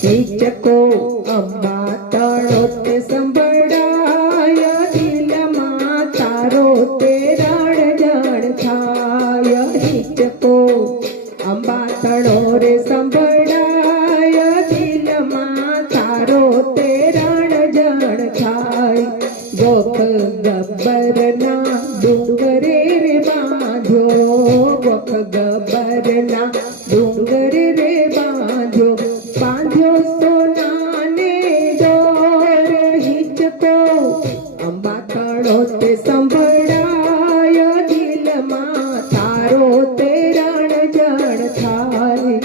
હિચકો અંબા તણો તે સંભળાય દિલમાં તારો તે રણજણ થાય હિચકો અંબા તણો રે સંભળાય દિલમાં તારો તે રણજણ થાય ગોખ ગબ્બરના ડુંગરે રે બાંધ્યો ગોખ ગબ્બરના ડુંગર રે બાંધ્યો સોનાને દોર હિચકો અંબા તણો તે સંભળાય દિલમાં તારો તે રણજણ થાય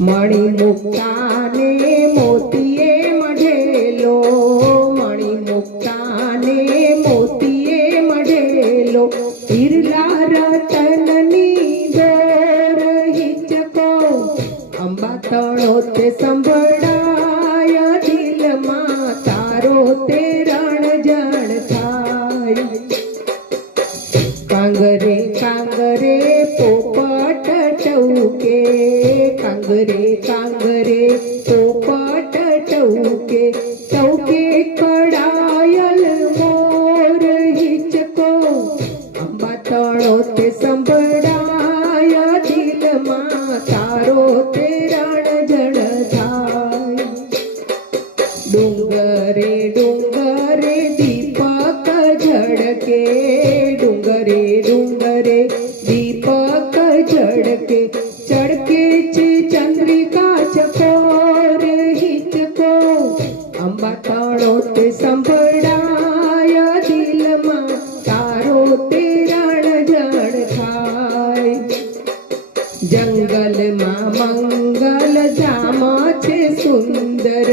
મણિ મુક્તાને મોતીએ મઢેલો મણિ મુક્તાને મોતીએ મઢેલો હિરલા રતનની દોર હિચકો અંબા તણો તે સંભળાય દિલમાં તારો તે રણજણ થાય કાંગરે કાંગરે પોપટ ટૌકે કાંગરે કાંગરે પોપટ ટૌકે ટૌકે કડાયલ મોર હિચકો અંબા તણો તે સંભળાય દિલમાં તારો તે રણજણ થાય ડુંગરે ડુંગરે દીપક ઝળકે ડુંગરે ડુંગરે દીપક ઝળકે ચળકે છે ચંદ્રિકા ચકોર હિચકો અંબા તણો તે સંભળાય દિલમાં તારો તે રણજણ થાય જંગલમાં મંગલ ધામ છે સુંદર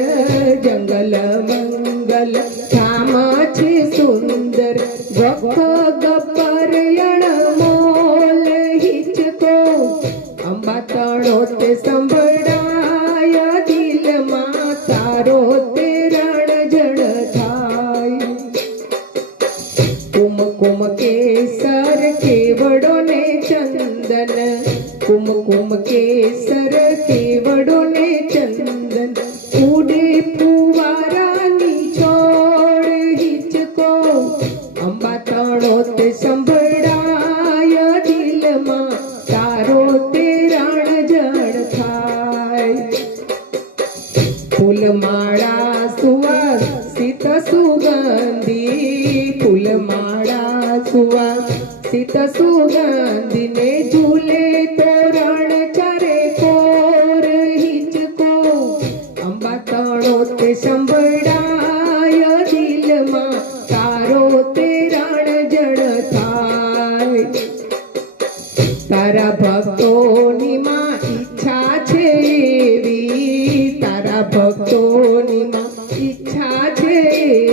જંગલ મંગલ ધામ છે સુંદર ગોખ ગબ્બર મોલ હિચકો અંબા તણો તે સંભળાય દિલમાં તારો તે રણજણ થાય કુમકુમ કેસર કેવડો ને ચંદન કુમકુમ કેસર કેવડો ને ચંદન ઉડે ફુવારાની છોડ હિચકો અંબા તણો તે સંભળાય દિલમાં તારો તે રણજણ થાય ફૂલમાળા સુવાસિત સુગંધી ફૂલમાળા સુવાસિત સુગંધીને ઝૂલે તોરણ ચરે કોર હિચકો અંબા તણો તે સંભળાય દિલમાં તારો તે રણજણ થાય તારા ભક્તોની માં ઈચ્છા છે એવી તારા ભક્તોની માં ઈચ્છા છે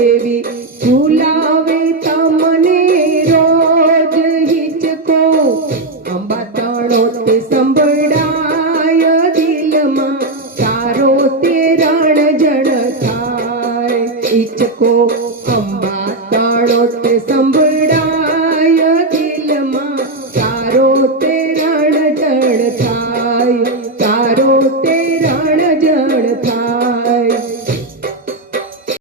એવી ઝુલાવે તમને રોજ હિચકો અંબા તણો તે સંભળાય દિલમાં તારો તે રણજણ થાય હિચકો અંબા તણો તે સંભળાય